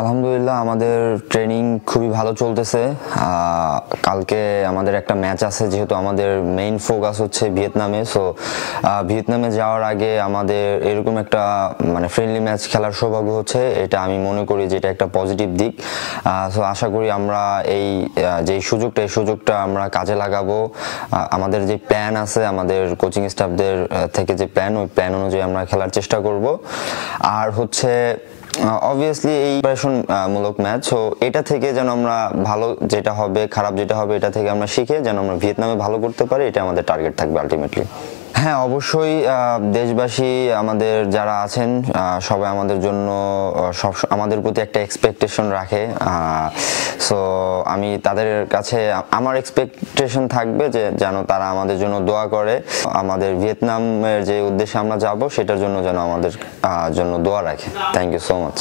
আলহামদুলিল্লাহ আমাদের ট্রেনিং খুবই ভালো চলতেছে। কালকে আমাদের একটা ম্যাচ আছে, যেহেতু আমাদের মেইন ফোকাস হচ্ছে ভিয়েতনামে। সো ভিয়েতনামে যাওয়ার আগে আমাদের এরকম একটা ফ্রেন্ডলি ম্যাচ খেলার সৌভাগ্য হচ্ছে, এটা আমি মনে করি যে এটা একটা পজিটিভ দিক। সো আশা করি আমরা এই যে সুযোগটা আমরা কাজে লাগাবো। আমাদের যে প্ল্যান আছে, আমাদের কোচিং স্টাফদের থেকে যে ওই প্ল্যান অনুযায়ী আমরা খেলার চেষ্টা করব। আর হচ্ছে অবভিয়াসলি এই প্রিপারেশন মূলক ম্যাচ, সো এটা থেকে যেন আমরা ভালো যেটা হবে, খারাপ যেটা হবে, এটা থেকে আমরা শিখে যেন আমরা ভিয়েতনামে ভালো করতে পারি, এটা আমাদের টার্গেট থাকবে আলটিমেটলি। হ্যাঁ, অবশ্যই দেশবাসী আমাদের যারা আছেন সবাই আমাদের জন্য আমাদের প্রতি একটা এক্সপেকটেশন রাখে। সো আমি তাদের কাছে আমার এক্সপেকটেশন থাকবে যে যেন তারা আমাদের জন্য দোয়া করে, আমাদের ভিয়েতনামের যে উদ্দেশ্যে আমরা যাব সেটার জন্য যেন আমাদের জন্য দোয়া রাখে। Thank you so much.